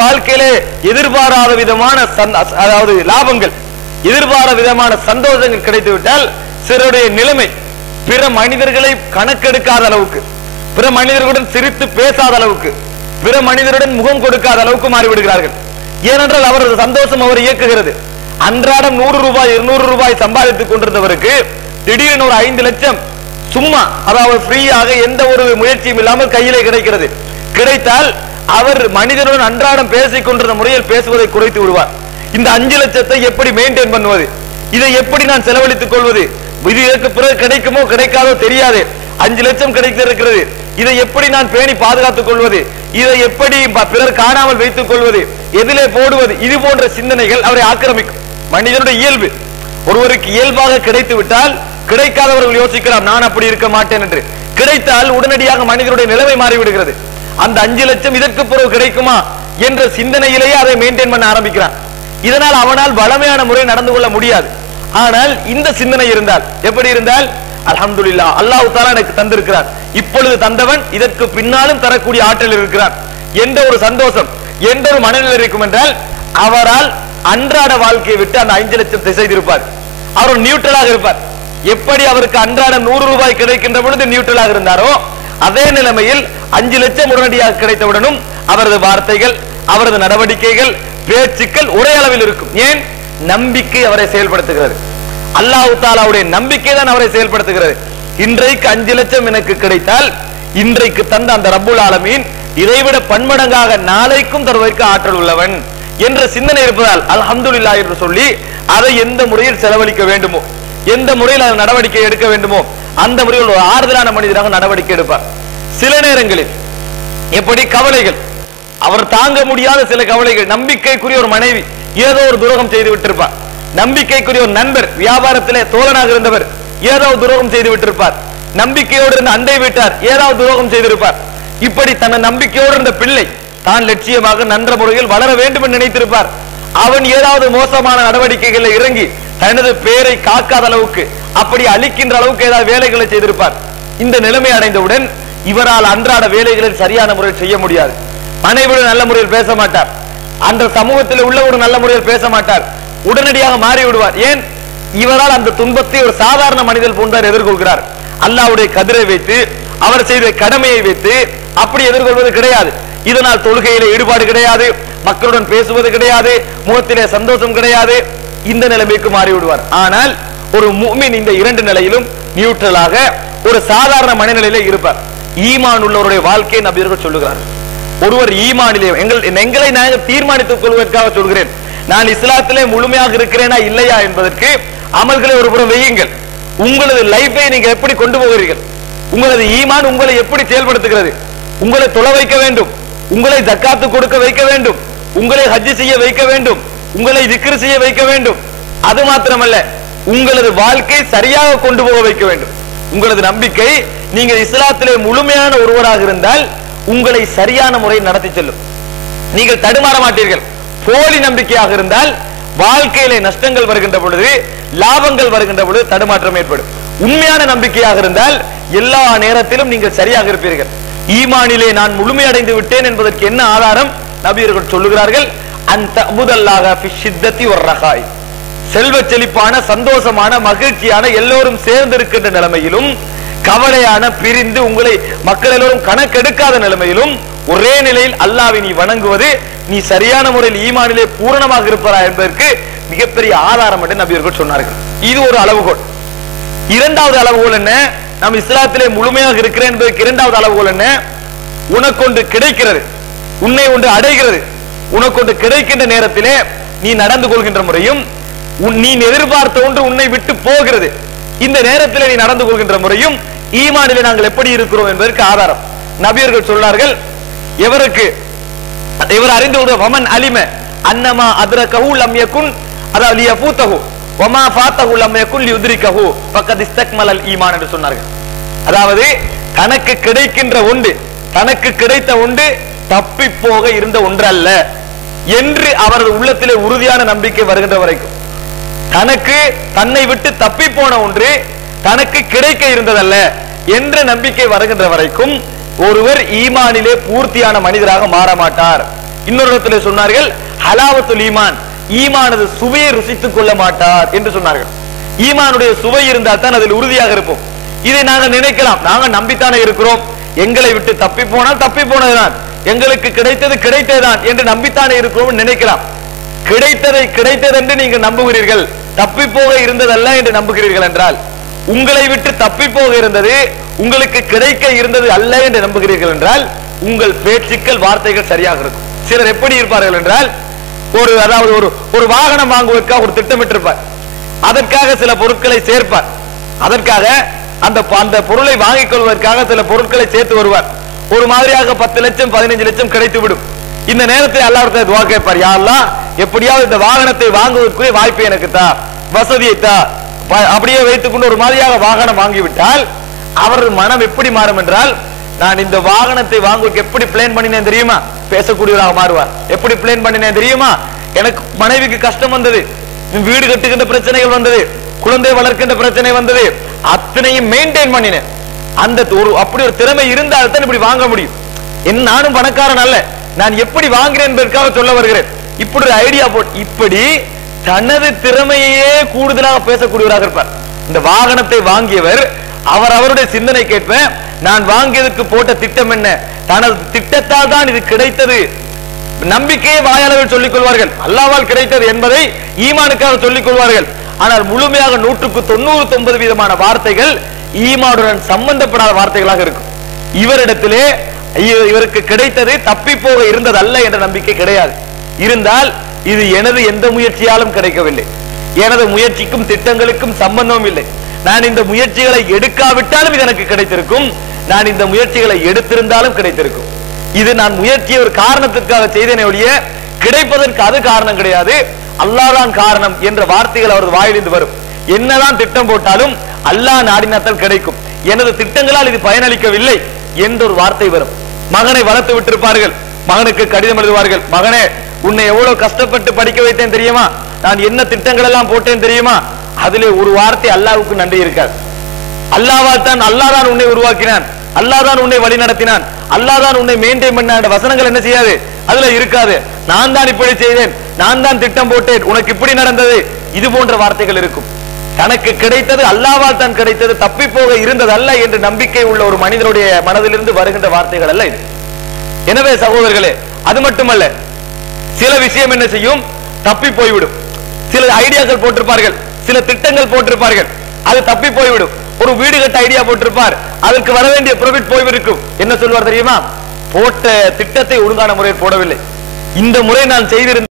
வாழ்க்கையிலே எதிர்பாராத விதமான அதாவது லாபங்கள், எதிர்பாராத விதமான சந்தோஷங்கள் கிடைத்து விட்டால் சிலருடைய நிலைமை பிற மனிதர்களை கணக்கெடுக்காத அளவுக்கு, பிற மனிதர்களுடன் சிரித்து பேசாத அளவுக்கு, பிற மனிதருடன் முகம் கொடுக்காத அளவுக்கு மாறிவிடுகிறார்கள். ஏனென்றால் அவரது சந்தோஷம் அவர் இயக்குகிறது. அன்றாடம் 100 ரூபாய் 200 ரூபாய் சம்பாதித்துக் கொண்டிருந்தவருக்கு திடீரென ஒரு 5 லட்சம் சும்மா, அதாவது ஃப்ரீயாக எந்த ஒரு முயற்சியும் இல்லாமல் கையிலே கிடைக்கிறது. கிடைத்தால் அவர் மனிதனுடன் அன்றாடம் பேசிக் கொண்டிருந்த முறையில் பேசுவதை குறைத்து விடுவார். இந்த 5 லட்சத்தை எப்படி மெயின்டைன் பண்ணுவது, இதை எப்படி நான் செலவழித்துக் கொள்வது, இது இதற்கு பிறகு கிடைக்குமோ கிடைக்காதோ தெரியாது, 5 லட்சம் கிடைத்திருக்கிறது, இதை எப்படி நான் பேணி பாதுகாத்துக் கொள்வது, இதை எப்படி பிறர் காணாமல் வைத்துக் கொள்வது, எதிலே போடுவது, இது போன்ற சிந்தனைகள் அவரை ஆக்கிரமிக்கும். மனிதனுடைய இயல்பு. ஒருவருக்கு இயல்பாக கிடைத்து விட்டால் கிடைக்காதவர்கள் யோசிக்கிறார் நான் அப்படி இருக்க மாட்டேன் என்று. கிடைத்தால் உடனடியாக மனிதனுடைய நிலைமை மாறிவிடுகிறது. அந்த 5 லட்சம் இதற்கு பிறகு கிடைக்குமா என்ற சிந்தனையிலேயே அதை மெயின்டைன் பண்ண ஆரம்பிக்கிறான். இதனால் அவனால் வளமையான முறை நடந்து கொள்ள முடியாது. ஆனால் இந்த சிந்தனை இருந்தால், எப்படி இருந்தால், அல்ஹம்துலில்லாஹ் அல்லாஹ் தஆலா எனக்கு தந்திருக்கிறார், இப்பொழுது தந்தவன் இதற்கு பின்னாலும் தரக்கூடிய ஆற்றல் இருக்கிறான் என்ற ஒரு சந்தோஷம், என்ற ஒரு மனநிலை இருக்கும் என்றால் அவரால் அன்றாட வாழ்க்கையை விட்டு அந்த 5 லட்சம் திசை திருப்பார். அவர் நியூட்ரலாக இருப்பார். எப்படி அவருக்கு அன்றாடம் 100 ரூபாய் கிடைக்கின்ற பொழுது நியூட்ரலாக இருந்தாரோ அதே நிலைமையில் 5 லட்சம் உடனடியாக கிடைத்தவுடனும் அவரது வார்த்தைகள், அவரது நடவடிக்கைகள், பேச்சுக்கள் ஒரே அளவில் இருக்கும். ஏன்? நம்பிக்கை அவரை செயல்படுத்துகிறது. அல்லாஹ் தஆலாவுடைய நம்பிக்கை தான் அவரை செயல்படுத்துகிறது. இன்றைக்கு 5 லட்சம் எனக்கு கிடைத்தால் இன்றைக்கு தந்த அந்த ரப்புல் ஆலமீன் இதைவிட பன்மடங்காக நாளைக்கும் தருவதற்கு ஆற்றல் உள்ளவன் என்ற சிந்தனை இருப்பதால் அல்ஹம்துலில்லாஹ் என்று சொல்லி அதை எந்த முறையில் செலவழிக்க வேண்டுமோ, எந்த முறையில் அதை நடவடிக்கை எடுக்க வேண்டுமோ அந்த முறையில் ஒரு ஆறுதலான மனிதராக நடவடிக்கை எடுப்பார். சில நேரங்களில் எப்படி கவலைகள், அவர் தாங்க முடியாத சில கவலைகள், நம்பிக்கைக்குரிய ஒரு மனைவி ஏதோ ஒரு துரோகம் செய்து விட்டிருப்பார், நம்பிக்கைக்குரிய ஒரு நண்பர் வியாபாரத்திலே தோழனாக இருந்தவர் ஏதோ துரோகம் செய்து விட்டிருப்பார், நம்பிக்கையோடு இருந்த அண்டை வீட்டார் ஏதாவது துரோகம் செய்திருப்பார். இப்படி தன்னை நம்பிக்கையோடு இருந்த பிள்ளை தான் லட்சியமாக நன்ற முறையில் வளர வேண்டும் என்று நினைத்திருப்பார். அவன் ஏதாவது மோசமான நடவடிக்கைகளை இறங்கி தனது பேரை காக்காத அளவுக்கு, அப்படி அழிக்கின்ற அளவுக்கு ஏதாவது வேலைகளை செய்திருப்பார். இந்த நிலைமை அடைந்தவுடன் இவரால் அன்றாட வேலைகளில் சரியான முறையில் செய்ய முடியாது. மனைவியுடன் நல்ல முறையில் பேச மாட்டார், அந்த சமூகத்தில் உள்ள ஒரு நல்ல முறையில் பேச மாட்டார், உடனடியாக மாறி விடுவார். ஏன்? இவரால் அந்த துன்பத்தை ஒரு சாதாரண மனிதர் போன்றார் எதிர்கொள்கிறார். அல்லாஹ்வுடைய கதிரை வைத்து, அவர் செய்த கடமையை வைத்து அப்படி எதிர்கொள்வது கிடையாது. இதனால் தொழுகையிலே ஈடுபாடு கிடையாது, மக்களுடன் பேசுவது கிடையாது, முகத்திலே சந்தோஷம் கிடையாது. இந்த நிலைமைக்கு மாறிவிடுவார். ஆனால் ஒரு முஃமின் இந்த 2 நிலையிலும் நியூட்ரலாக ஒரு சாதாரண மனநிலையிலே இருப்பார். ஈமான் உள்ளவருடைய வாழ்க்கையை நபியர்கள் சொல்லுகிறார். ஒருவர் ஈமானிலே எங்களை நான் தீர்மானித்துக் கொள்வதற்காக சொல்கிறேன், நான் இஸ்லாத்திலே முழுமையாக இருக்கிறேனா இல்லையா என்பதற்கு அமல்களை ஒரு புறம் வையுங்கள். உங்களது லைஃபை நீங்க எப்படி கொண்டு போகிறீர்கள், உங்களது ஈமான் உங்களை எப்படி செயல்படுத்துகிறது, உங்களை தொலை வைக்க வேண்டும், உங்களை ஜக்காத்து கொடுக்க வைக்க வேண்டும், உங்களை ஹஜ் செய்ய வைக்க வேண்டும், உங்களை திக்ர் செய்ய வைக்க வேண்டும். அது மாத்திரமல்ல, உங்களது வாழ்க்கை சரியாக கொண்டு போக வைக்க வேண்டும். உங்களது நம்பிக்கை, நீங்கள் இஸ்லாத்திலே முழுமையான ஒருவராக இருந்தால் உங்களை சரியான முறையில் நடத்தி செல்லும், நீங்கள் தடுமாற மாட்டீர்கள். போலி நம்பிக்கையாக இருந்தால் வாழ்க்கையிலே நஷ்டங்கள் வருகின்ற பொழுது, லாபங்கள் வருகின்ற பொழுது தடுமாற்றம் ஏற்படும். உண்மையான நம்பிக்கையாக இருந்தால் எல்லா நேரத்திலும் நீங்கள் சரியாக இருப்பீர்கள். ஈமானிலே நான் முழுமையடைந்து விட்டேன் என்பதற்கு என்ன ஆதாரம்? நபியர்கள் சொல்லுகிறார்கள், அந்த முதல்லாக செல்வ செழிப்பான, சந்தோஷமான, மகிழ்ச்சியான, எல்லோரும் சேர்ந்து இருக்கின்ற நிலைமையிலும், கவலையான, பிரிந்து உங்களை மக்கள் எல்லோரும் கணக்கெடுக்காத நிலைமையிலும் ஒரே நிலையில் அல்லாஹ்வை நீ வணங்குவது, நீ சரியான முறையில் ஈமானிலே பூரணமாக இருப்பதா என்பதற்கு மிகப்பெரிய ஆதாரம் என்று நபியர்கள் சொன்னார்கள். இது ஒரு அளவுகோல். இரண்டாவது அளவுகோல் என்ன? நாம் இஸ்லாத்திலே முழுமையாக இருக்கிறேன் என்பதற்கு இரண்டாவது அளவுகோல் என்ன? உனக்கொண்டு கிடைக்கிறது, உன்னை ஒன்று அடைகிறது, உனக்கொண்டு கிடைக்கின்ற நேரத்திலே நீ நடந்து கொள்கின்ற முறையும், நீ எதிர்பார்த்த ஒன்று உன்னை விட்டு போகிறது, இந்த நேரத்திலே நீ நடந்து கொள்கின்ற முறையும் ஈமானிலே நாங்கள் எப்படி இருக்கிறோம் என்பதற்கு ஆதாரம். நபியர்கள் சொன்னார்கள், எவருக்கு இவர் அறிந்து கொள்வது வமன் அலிம அன்னமா அத்ரகஹு லம் யகுன் அதாவது லியஃபூதஹு வமா ஃபாதஹு லம் யகுன் லியுத்ரிகஹு ஃபக்கத் இஸ்தக்மலல் ஈமான் என்று சொன்னார்கள். அதாவது தனக்கு கிடைக்கின்ற ஒன்று, தனக்கு கிடைத்த ஒன்று தப்பி போக இருந்த ஒன்று அல்ல என்று அவரது உள்ளத்திலே உறுதியான நம்பிக்கை வருகின்ற வரைக்கும், தனக்கு தன்னை விட்டு தப்பி போன ஒன்று தனக்கு கிடைக்க இருந்ததல்ல என்ற நம்பிக்கை வருகின்ற வரைக்கும் ஒருவர் ஈமானிலே பூர்த்தியான மனிதராக மாற மாட்டார் இன்னொரு இடத்துல சொன்னார்கள் ஹலாவத்துல் ஈமான், ஈமானது சுவையை ருசித்துக் கொள்ள மாட்டார் என்று சொன்னார்கள். ஈமானுடைய சுவை இருந்தால் தான் அதில் உறுதியாக இருப்போம். இதை நாங்கள் நினைக்கலாம், நாங்கள் நம்பித்தானே இருக்கிறோம், எங்களை விட்டு தப்பி போனால் தப்பி போனதுதான், எங்களுக்கு கிடைத்தது கிடைத்ததுதான் என்று நம்பித்தானே இருக்கிறோம் நினைக்கலாம். கிடைத்ததை கிடைத்தது என்று நீங்கள் நம்புகிறீர்கள், தப்பி போக இருந்ததல்ல என்று நம்புகிறீர்கள் என்றால், உங்களை விட்டு தப்பி போக இருந்தது உங்களுக்கு கிடைக்க இருந்தது அல்ல என்று நம்புகிறீர்கள் என்றால், உங்கள் பேச்சுக்கள் வார்த்தைகள் சரியாக இருக்கும். சிலர் எப்படி இருப்பார்கள் என்றால், அதாவது ஒரு வாகனம் வாங்குவதற்காக ஒரு திட்டமிட்டிருப்பார், அதற்காக சில பொருட்களை சேர்ப்பார், அதற்காக அந்த பொருளை வாங்கிக் கொள்வதற்காக சில பொருட்களை சேர்த்து வருவார். ஒரு மாதிரியாக 10 லட்சம் 15 லட்சம் கிடைத்து விடும். இந்த நேரத்தில் அல்லாஹ்விடத்தில் துஆ கேட்பார், யா அல்லாஹ், எப்படியாவது இந்த வாகனத்தை வாங்குவதற்குரிய வாய்ப்பை எனக்கு தா, வசதியை தா. அப்படியே வைத்துக் கொண்டு ஒரு மாதிரியாக வாகனம் வாங்கிவிட்டால் அவர் மனம் எப்படி மாறும் என்றால், நான் இந்த வாகனத்தை வாங்குவதற்கு எப்படி பிளான் பண்ணினேன் தெரியுமா, பேசக்கூடியவராக மாறுவார். எப்படி பிளான் பண்ணினேன் தெரியுமா, எனக்கு மனைவிக்கு கஷ்டம் வந்தது, வீடு கட்டுகின்ற பிரச்சனைகள் வந்தது, குழந்தை வளர்க்கின்ற பிரச்சனை வந்தது, அத்தனையும் மெயின்டைன் பண்ணினேன். அந்த அப்படி ஒரு திறமை இருந்தால் தான் இப்படி வாங்க முடியும். நானும் பணக்காரன் அல்ல, நான் எப்படி வாங்குறேன் என்பதற்காக சொல்ல வருகிறேன். இப்படி ஒரு ஐடியா போட்டு இப்படி தனது திறமையே கூடுதலாக பேசக்கூடியவராக இருப்பார். இந்த வாகனத்தை வாங்கியவர் அவருடைய சிந்தனை கேட்ப, நான் வாங்கியதற்கு போட்ட திட்டம் என்ன, தனது திட்டத்தால் தான் இது கிடைத்தது, நம்பிக்கையை வாயாளர்கள் சொல்லிக் கொள்வார்கள், அல்லாஹ்வால் கிடைத்தது என்பதை ஈமானுக்காக சொல்லிக் கொள்வார்கள். ஆனால் முழுமையாக 199% வார்த்தைகள் ஈமானுடன் சம்பந்தப்படாத வார்த்தைகளாக இருக்கும். இவரிடத்திலே இவருக்கு கிடைத்தது தப்பி போக இருந்தது அல்ல என்ற நம்பிக்கை கிடையாது. இருந்தால் இது எனது எந்த முயற்சியாலும் கிடைக்கவில்லை, எனது முயற்சிக்கும் திட்டங்களுக்கும் சம்பந்தமும் இல்லை, நான் இந்த முயற்சிகளை எடுக்காவிட்டாலும் இது எனக்கு கிடைத்திருக்கும், நான் இந்த முயற்சிகளை எடுத்திருந்தாலும் கிடைத்திருக்கும். இது நான் முயற்சியை ஒரு காரணத்திற்காக செய்தேனே ஒழிய கிடைப்பதற்கு அது காரணம் கிடையாது, அல்லாஹ் தான் காரணம் என்ற வார்த்தைகள் அவரது வாயிலிருந்து வரும். என்னதான் திட்டம் போட்டாலும் அல்லாஹ் நாடினாத்தான் கிடைக்கும், எனது திட்டங்களால் இது பயனளிக்கவில்லை என்ற ஒரு வார்த்தை வரும். மகனை வளர்த்து விட்டிருப்பார்கள், மகனுக்கு கடிதம் எழுதுவார்கள், மகனே உன்னை எவ்வளவு கஷ்டப்பட்டு படிக்க வைத்தேன் தெரியுமா, நான் என்ன திட்டங்கள் எல்லாம் போட்டேன் தெரியுமா, அதிலே ஒரு வார்த்தை அல்லாஹ்வுக்கு நன்றி இருக்காது. அல்லாஹ்வால் தான், அல்லாஹ் தான் உன்னை உருவாக்கினான், அல்லாஹ் தான் உன்னை வழி நடத்தினான், அல்லாஹ் தான் உன்னை மெயின்டைன் பண்ண வசனங்கள் என்ன செய்யாது, அதுல இருக்காது. நான் தான் இப்படி செய்தேன், நான் தான் திட்டம் போட்டேன், உனக்கு இப்படி நடந்தது, இது போன்ற வார்த்தைகள் இருக்கும். தனக்கு கிடைத்தது அல்லாஹ்வால் தான் கிடைத்தது, தப்பி போக இருந்தது அல்ல என்று நம்பிக்கை உள்ள ஒரு மனிதனுடைய மனதிலிருந்து வருகின்ற வார்த்தைகள் அல்ல இது. எனவே சகோதரர்களே, அது மட்டுமல்ல, சில விஷயம் என்ன செய்யும், தப்பி போய்விடும். சில ஐடியாக்கள் போட்டிருப்பார்கள், சில திட்டங்கள் போட்டிருப்பார்கள், அது தப்பி போய்விடும். ஒரு வீடு கட்ட ஐடியா போட்டிருப்பார், அதற்கு வர வேண்டிய ப்ராஃபிட் போய்விருக்கும். என்ன சொல்வார் தெரியுமா, போட்ட திட்டத்தை ஒழுங்கான முறையில் போடவில்லை, இந்த முறை நான் செய்திருந்த